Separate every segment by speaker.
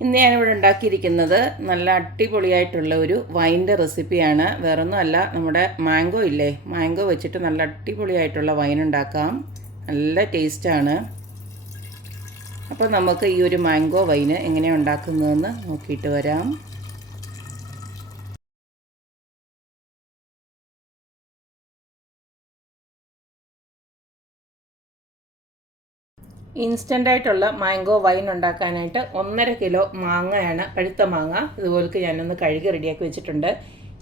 Speaker 1: ഇന്ന് ഞാനിവിടെ ഉണ്ടാക്കിയിരിക്കുന്നത് നല്ല അടിപൊളിയായിട്ടുള്ള ഒരു വൈന്റെ റെസിപ്പിയാണ് വേറൊന്നും അല്ല നമ്മുടെ മാംഗോ ഇല്ലേ? മാംഗോ വെച്ചിട്ട് നല്ല അടിപൊളിയായിട്ടുള്ള വൈൻ ഉണ്ടാക്കാം. നല്ല ടേസ്റ്റാണ് അപ്പോൾ നമുക്ക് ഈ ഒരു മാംഗോ വൈന് എങ്ങനെയാണ് ഉണ്ടാക്കുന്നതെന്ന് നോക്കിയിട്ട് വരാം. ഇൻസ്റ്റന്റ് ആയിട്ടുള്ള മാംഗോ വൈൻ ഉണ്ടാക്കാനായിട്ട് ഒന്നര കിലോ മാങ്ങയാണ് പഴുത്ത മാങ്ങ. ഇതുപോലക്ക് ഞാനൊന്ന് കഴുകി റെഡിയാക്കി വെച്ചിട്ടുണ്ട്.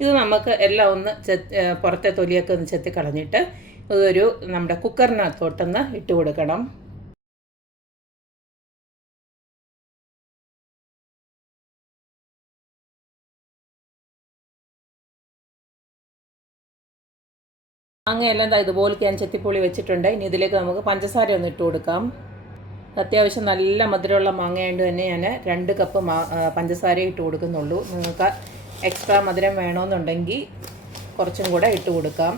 Speaker 1: ഇത് നമുക്ക് എല്ലാം ഒന്ന് പുറത്തെ തൊലിയൊക്കെ ഒന്ന് ചെത്തി കളഞ്ഞിട്ട് ഇതൊരു നമ്മുടെ കുക്കറിനകത്തോട്ടൊന്ന് ഇട്ട് കൊടുക്കണം. അങ്ങനെയെല്ലാം ഇതുപോലെ ഞാൻ ചെത്തിപ്പൊളി വെച്ചിട്ടുണ്ട്. ഇനി ഇതിലേക്ക് നമുക്ക് പഞ്ചസാര ഒന്ന് ഇട്ട് കൊടുക്കാം. അത്യാവശ്യം നല്ല മധുരമുള്ള മാങ്ങയായതുകൊണ്ട് തന്നെ ഞാൻ രണ്ട് കപ്പ് പഞ്ചസാര ഇട്ട് കൊടുക്കുന്നുള്ളൂ. നിങ്ങൾക്ക് എക്സ്ട്രാ മധുരം വേണമെന്നുണ്ടെങ്കിൽ കുറച്ചും കൂടെ ഇട്ട് കൊടുക്കാം.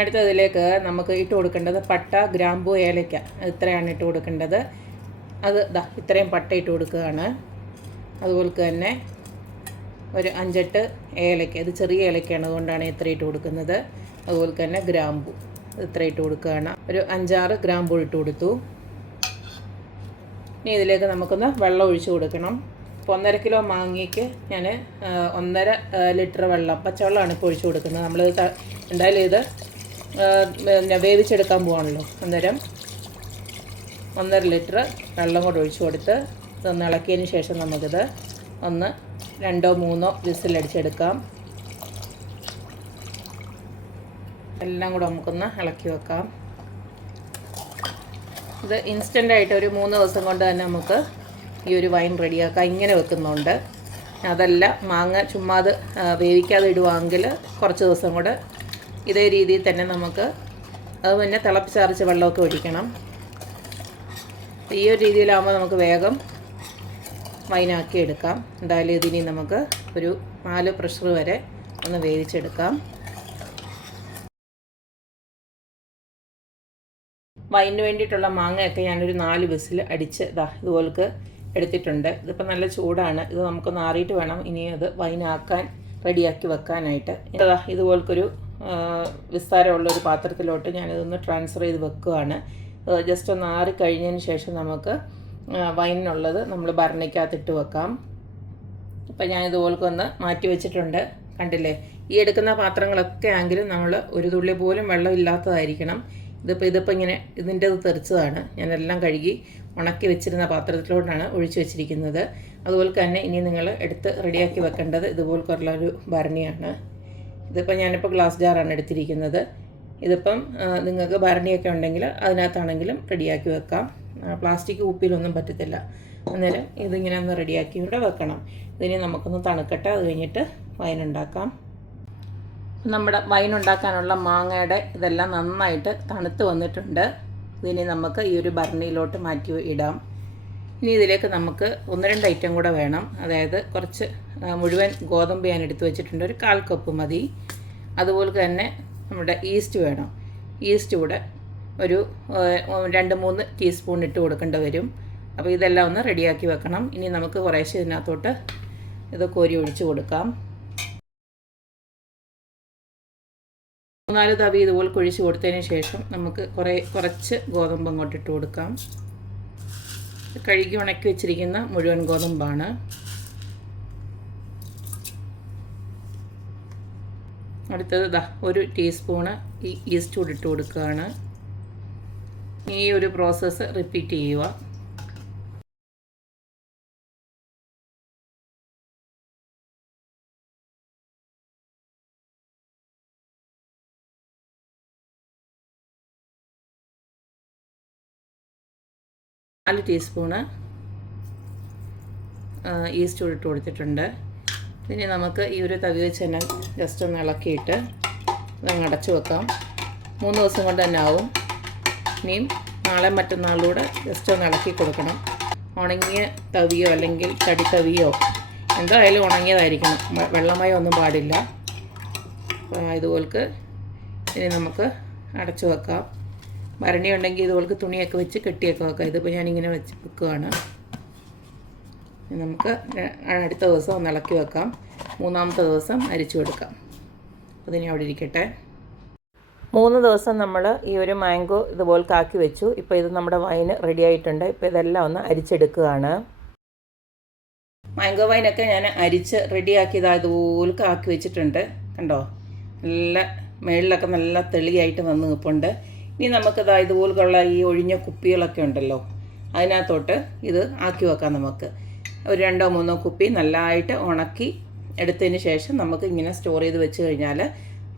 Speaker 1: അടുത്തതിലേക്ക് നമുക്ക് ഇട്ട് കൊടുക്കേണ്ടത് പട്ട ഗ്രാമ്പു ഏലയ്ക്ക. ഇത്രയാണ് ഇട്ട് കൊടുക്കേണ്ടത്. അത് ദാ ഇത്രയും പട്ട ഇട്ട് കൊടുക്കുകയാണ്. അതുപോലെ തന്നെ ഒരു അഞ്ചെട്ട് ഏലയ്ക്ക. ഇത് ചെറിയ ഏലയ്ക്കയാണ്. അതുകൊണ്ടാണ് ഇത്ര ഇട്ട് കൊടുക്കുന്നത്. അതുപോലെ തന്നെ ഗ്രാമ്പു. ഇത്ര ഇട്ട് കൊടുക്കുകയാണ്. ഒരു അഞ്ചാറ് ഗ്രാമ്പൂ ഇട്ട് കൊടുത്തു. ഇനി ഇതിലേക്ക് നമുക്കൊന്ന് വെള്ളം ഒഴിച്ചു കൊടുക്കണം. ഇപ്പോൾ ഒന്നര കിലോ മാങ്ങയ്ക്ക് ഞാൻ ഒന്നര ലിറ്റർ വെള്ളം പച്ചവെള്ളമാണ് ഇപ്പോൾ ഒഴിച്ചു കൊടുക്കുന്നത്. നമ്മൾ എന്തായാലും ഇത് വേവിച്ചെടുക്കാൻ പോവാണല്ലോ അന്നേരം. ഒന്നര ലിറ്റർ വെള്ളം കൂടെ ഒഴിച്ചു കൊടുത്ത് ഇതൊന്ന് ഇളക്കിയതിന് ശേഷം നമുക്കിത് ഒന്ന് രണ്ടോ മൂന്നോ വിസിലടിച്ചെടുക്കാം. എല്ലാം കൂടെ നമുക്കൊന്ന് ഇളക്കി വെക്കാം. ഇത് ഇൻസ്റ്റന്റായിട്ട് ഒരു മൂന്ന് ദിവസം കൊണ്ട് തന്നെ നമുക്ക് ഈ ഒരു വൈൻ റെഡിയാക്കാം ഇങ്ങനെ വെക്കുന്നുണ്ട്. അതല്ല മാങ്ങ ചുമ്മാത് വേവിക്കാതെ ഇടുവാണെങ്കിൽ കുറച്ച് ദിവസം കൂടെ ഇതേ രീതിയിൽ തന്നെ നമുക്ക് അത് പിന്നെ തിളപ്പിച്ചാറിച്ച് വെള്ളമൊക്കെ ഒഴിക്കണം. ഈ ഒരു രീതിയിലാകുമ്പോൾ നമുക്ക് വേഗം വൈനാക്കി എടുക്കാം. എന്തായാലും ഇതിനി നമുക്ക് ഒരു നാല് പ്രഷർ വരെ ഒന്ന് വേവിച്ചെടുക്കാം. വൈനിന് വേണ്ടിയിട്ടുള്ള മാങ്ങയൊക്കെ ഞാനൊരു നാല് ബസ്സിൽ അടിച്ച് ഇതാ ഇതുപോലക്ക് എടുത്തിട്ടുണ്ട്. ഇതിപ്പോൾ നല്ല ചൂടാണ്. ഇത് നമുക്ക് നാറിയിട്ട് വേണം ഇനി അത് വൈനാക്കാൻ റെഡിയാക്കി വെക്കാനായിട്ട്. ഇതാ വിസ്താരമുള്ള ഒരു പാത്രത്തിലോട്ട് ഞാനിതൊന്ന് ട്രാൻസ്ഫർ ചെയ്ത് വെക്കുകയാണ് ജസ്റ്റ് ഒന്ന് ആറി കഴിഞ്ഞതിന് ശേഷം നമുക്ക് വൈനിനുള്ളത് നമ്മൾ ഭരണിക്കകത്തിട്ട് വെക്കാം. ഇപ്പം ഞാൻ ഇതുപോലൊക്കെ ഒന്ന് മാറ്റി വെച്ചിട്ടുണ്ട്. കണ്ടില്ലേ? ഈ എടുക്കുന്ന പാത്രങ്ങളൊക്കെ ആണെങ്കിലും നമ്മൾ ഒരു തുള്ളി പോലും വെള്ളമില്ലാത്തതായിരിക്കണം ഇതിപ്പോൾ ഇതിപ്പോൾ ഇങ്ങനെ ഇതിന്റെ ഇത് തെറിച്ചതാണ്. ഞാനെല്ലാം കഴുകി ഉണക്കി വെച്ചിരുന്ന പാത്രത്തിലോട്ടാണ് ഒഴിച്ചു വെച്ചിരിക്കുന്നത്. അതുപോലെ തന്നെ ഇനി നിങ്ങൾ എടുത്ത് റെഡിയാക്കി വെക്കേണ്ടത് ഇതുപോലൊക്കെയുള്ള ഒരു ഭരണിയാണ്. ഇതിപ്പോൾ ഞാനിപ്പോൾ ഗ്ലാസ് ജാറാണ് എടുത്തിരിക്കുന്നത്. ഇതിപ്പം നിങ്ങൾക്ക് ഭരണിയൊക്കെ ഉണ്ടെങ്കിൽ അതിനകത്താണെങ്കിലും റെഡിയാക്കി വെക്കാം. പ്ലാസ്റ്റിക് കുപ്പിയിലൊന്നും പറ്റത്തില്ല. അന്നേരം ഇതിങ്ങനെ ഒന്ന് റെഡിയാക്കി ഇവിടെ വെക്കണം. ഇതിനെ നമുക്കൊന്ന് തണുക്കട്ടെ. അത് കഴിഞ്ഞിട്ട് വയനുണ്ടാക്കാം. നമ്മുടെ വൈൻ ഉണ്ടാക്കാനുള്ള മാങ്ങയുടെ ഇതെല്ലാം നന്നായിട്ട് തണുത്ത് വന്നിട്ടുണ്ട്. ഇതിനി നമുക്ക് ഈ ഒരു ഭരണിയിലോട്ട് മാറ്റി ഇടാം. ഇനി ഇതിലേക്ക് നമുക്ക് ഒന്ന് രണ്ട് ഐറ്റം കൂടെ വേണം. അതായത് കുറച്ച് മുഴുവൻ ഗോതമ്പ് ഞാൻ എടുത്തു വെച്ചിട്ടുണ്ട്. ഒരു കാൽ കപ്പ് മതി. അതുപോലെ തന്നെ നമ്മുടെ ഈസ്റ്റ് വേണം. ഈസ്റ്റ് കൂടെ ഒരു രണ്ട് മൂന്ന് ടീസ്പൂൺ ഇട്ട് കൊടുക്കേണ്ടി വരും. അപ്പോൾ ഇതെല്ലാം ഒന്ന് റെഡിയാക്കി വെക്കണം. ഇനി നമുക്ക് കുറേശ്ശെ ഇതിനകത്തോട്ട് ഇത് കോരി ഒഴിച്ച് കൊടുക്കാം. മൂന്നാൽ തവി ഇതുപോലെ കുഴിച്ച് കൊടുത്തതിന് ശേഷം നമുക്ക് കുറേ കുറച്ച് ഗോതമ്പ് അങ്ങോട്ട് ഇട്ട് കൊടുക്കാം. കഴുകി ഉണക്കി വെച്ചിരിക്കുന്ന മുഴുവൻ ഗോതമ്പാണ്. അടുത്തത് ദാ ഒരു ടീസ്പൂണ് ഈ ഈസ്റ്റ് കൂടി ഇട്ട് കൊടുക്കുകയാണ്. ഈ ഒരു പ്രോസസ്സ് റിപ്പീറ്റ് ചെയ്യുക. നാല് ടീസ്പൂണ് ഈസ്റ്റ് ഇട്ട് കൊടുത്തിട്ടുണ്ട്. ഇനി നമുക്ക് ഈ ഒരു തവി വെച്ച് ജസ്റ്റ് ഒന്ന് ഇളക്കിയിട്ട് ഇതങ്ങ് അടച്ചു വെക്കാം. മൂന്ന് ദിവസം കൊണ്ട് തന്നെ ആവും. ഇനിയും നാളെ മറ്റന്നാളിലൂടെ ജസ്റ്റ് ഒന്ന് ഇളക്കി കൊടുക്കണം. ഉണങ്ങിയ തവിയോ അല്ലെങ്കിൽ തടി തവിയോ എന്തായാലും ഉണങ്ങിയതായിരിക്കണം. വെള്ളമായി ഒന്നും പാടില്ല. ഇതുപോൽക്ക് ഇനി നമുക്ക് അടച്ചു വെക്കാം. ഭരണി ഉണ്ടെങ്കിൽ ഇതുപോലെ തുണിയൊക്കെ വെച്ച് കെട്ടിയൊക്കെ വെക്കാം. ഇതിപ്പോൾ ഞാനിങ്ങനെ വെച്ച് വെക്കുകയാണ് നമുക്ക് അടുത്ത ദിവസം ഒന്ന് ഇളക്കി വെക്കാം. മൂന്നാമത്തെ ദിവസം അരിച്ചു കൊടുക്കാം. അതിനി അവിടെ ഇരിക്കട്ടെ. മൂന്ന് ദിവസം നമ്മൾ ഈ ഒരു മാംഗോ ഇതുപോലെ കാക്കി വെച്ചു. ഇപ്പോൾ ഇത് നമ്മുടെ വൈന് റെഡി ആയിട്ടുണ്ട്. ഇപ്പോൾ ഇതെല്ലാം ഒന്ന് അരിച്ചെടുക്കുകയാണ്. മാംഗോ വൈനൊക്കെ ഞാൻ അരിച്ച് റെഡിയാക്കിയത് ഇതുപോലെ കാക്കി വെച്ചിട്ടുണ്ട്. കണ്ടോ? നല്ല മേളിലൊക്കെ നല്ല തെളിയായിട്ട് വന്ന് നിൽപ്പുണ്ട് ഇനി നമുക്കിതാ ഇതുപോലുള്ള ഈ ഒഴിഞ്ഞ കുപ്പികളൊക്കെ ഉണ്ടല്ലോ അതിനകത്തോട്ട് ഇത് ആക്കി വെക്കാം നമുക്ക്. ഒരു രണ്ടോ മൂന്നോ കുപ്പി നല്ലതായിട്ട് ഉണക്കി എടുത്തതിന് ശേഷം നമുക്ക് ഇങ്ങനെ സ്റ്റോർ ചെയ്ത് വെച്ച് കഴിഞ്ഞാൽ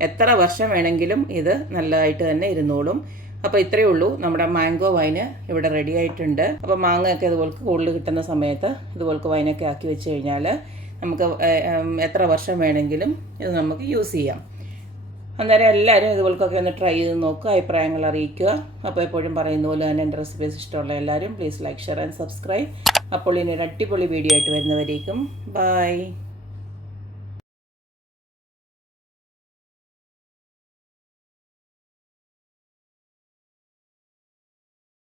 Speaker 1: എത്ര വർഷം വേണമെങ്കിലും ഇത് നല്ലതായിട്ട് തന്നെ ഇരുന്നോളും. അപ്പോൾ ഇത്രയേ ഉള്ളൂ. നമ്മുടെ മാംഗോ വൈന് ഇവിടെ റെഡി ആയിട്ടുണ്ട്. അപ്പോൾ മാങ്ങയൊക്കെ ഇതുപോലെ കൂടുതൽ കിട്ടുന്ന സമയത്ത് ഇതുപോലെ വൈനൊക്കെ ആക്കി വെച്ച് കഴിഞ്ഞാൽ നമുക്ക് എത്ര വർഷം വേണമെങ്കിലും ഇത് നമുക്ക് യൂസ് ചെയ്യാം. അന്നേരം എല്ലാവരും ഇതുപോലൊക്കെ ഒന്ന് ട്രൈ ചെയ്ത് നോക്കുക അഭിപ്രായങ്ങൾ അറിയിക്കുക. അപ്പോൾ എപ്പോഴും പറയുന്ന പോലെ തന്നെ എന്റെ റെസിപ്പീസ് ഇഷ്ടമുള്ള എല്ലാവരും please like share and subscribe അപ്പോൾ ഇനി ഒരു അടിപൊളി വീഡിയോ ആയിട്ട് വരുന്നവരേക്കും. ബൈ